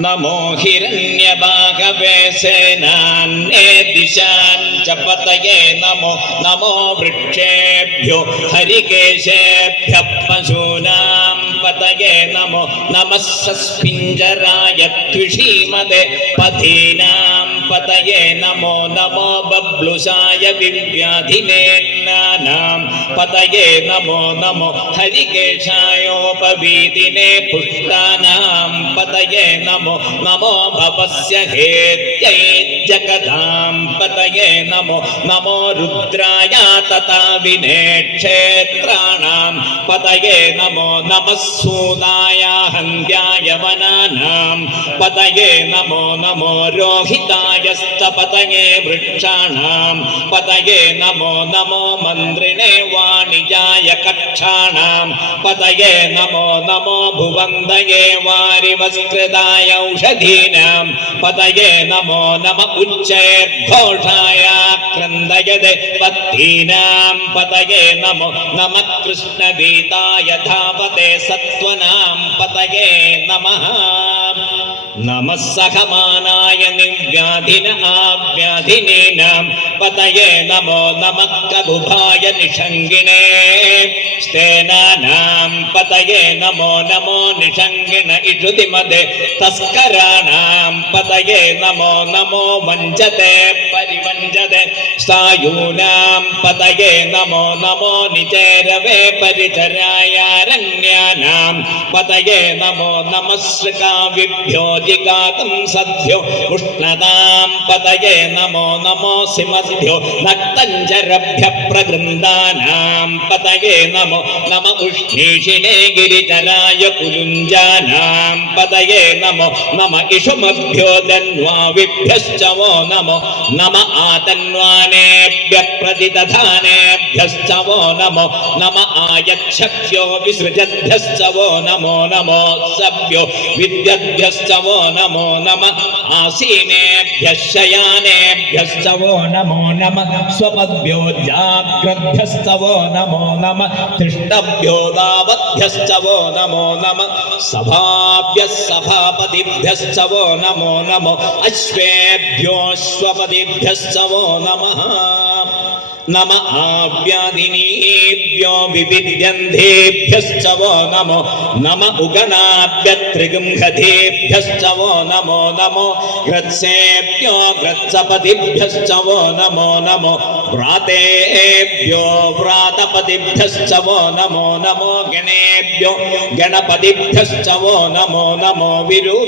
നമോ ഹിരണ്യഭാഗവേ സേനാന്യേ ദിശാൻ ച പതയേ നമോ നമോ വൃക്ഷേഭ്യോ ഹരികേശേഭ്യഃ പശൂനാം പതയേ നമോ നമഃ സസ്പിഞ്ചരായ ത്വിഷീമതേ പതീനാം പതയേ നമോ നമോ ബബ്ലുസായ വിവ്യാധിനേന്നാനാം പതയേ നമോ നമോ ഹരികേശായോപവീതിനേ പുഷ്ടാനാം പതയേ നമോ നമോ ഭവസ്യ ഹേത്यै ജഗതാം പതയേ നമോ നമോ രുദ്രായ തഥാ വിനേക്ഷേത്രാണാം പതയേ നമോ നമഃ സൂതായ ഹന്യായ വനാനാം പതയേ നമോ നമോ രോഹിതായസ്തപതയേ വൃക്ഷാണാം പതയേ നമോ നമോ മന്ത്രിണേ വാണിജായ കക്ഷാണാം പതയേ നമോ നമോ ഭുവന്തയേ വാരിവസ്കൃതായ ഔഷധീനാം പതയേ നമോ നമ ഉച്ചൈർഘോഷായ ക്രന്ദയതേ പത്തീനാം പതയേ നമോ നമ കൃഷ്ണഗീതായ ധാവതേ സത്വനാം പതയേ നമഃ നമഃ സഹമാനായ നിവ്യാധിന ആവ്യാധിനീനാം പതയേ നമോ നമഃ കകുഭായ നിഷംഗിണേ സ്തേനാനാം പതയേ നമോ നമോ നിഷംഗിണ ഇഷുതിമതേ തസ്കരാണാം പതയേ നമോ നമോ വഞ്ചതേ പരിവഞ്ചതേ സായൂനാം പതയേ നമോ നമോ നിചേരവേ പരിചരായാരണ്യാനാം പതയേ നമോ നമഃ ശ്രീകാവിഭ്യോ ജിഗാതം സദ്ഭ്യോ ഉഷ്ണതാം പതയേ നമോ നമോ സിമദ്ഭ്യോ നക്തഞ്ചരഭ്യ പ്രഗൃന്ദാനാം പതയേ നമോ നമ ഉഷ്ണീഷിണേ ഗിരിചരായ കുലുഞ്ചാനാം പതയേ നമോ നമ ഇഷുമഭ്യോ ധന്വാവിഭ്യശ്ച വോ നമോ നമ ആതന്വാനേഭ്യ പ്രതിദധാനേഭ്യശ്ച വോ നമോ നമ ആയച്ഛഭ്യോ വിസൃജദ്ഭ്യശ്ച വോ നമോ നമോ സഭ്യോ വിദ്യദ്ഭ്യശ്ച വോ നമോ നമ ആസീനേഭ്യഃ ശയാനേഭ്യശ്ച വോ നമോ നമ സ്വപദ്ഭ്യോ ജാഗ്രദ്ഭ്യശ്ച വോ നമോ നമ തിഷ്ടഭ്യോ ദാവദ്ഭ്യശ്ച വോ നമോ നമ സഭാഭ്യഃ സഭാപതിഭ്യശ്ച വോ നമോ നമോ അശ്വേഭ്യോऽശ്വപതിഭ്യശ്ച വോ നമഃ നമ ആവ്യാധിനീഭ്യോ വിവിദ്യന്ധേഭ്യശ്ച വോ നമോ നമ ഉഗണാഭ്യത്രിഗംഹധേഭ്യശ്ച വോ നമോ നമോ ഗ്രത്സേഭ്യോ ഗ്രത്സപതിഭ്യശ്ച വോ നമോ നമോ വ്രാതേഭ്യോ വ്രാതപതിഭ്യശ്ച വോ നമോ നമോ ഗണേഭ്യോ ഗണപതിഭ്യശ്ച വോ നമോ നമോ വിരു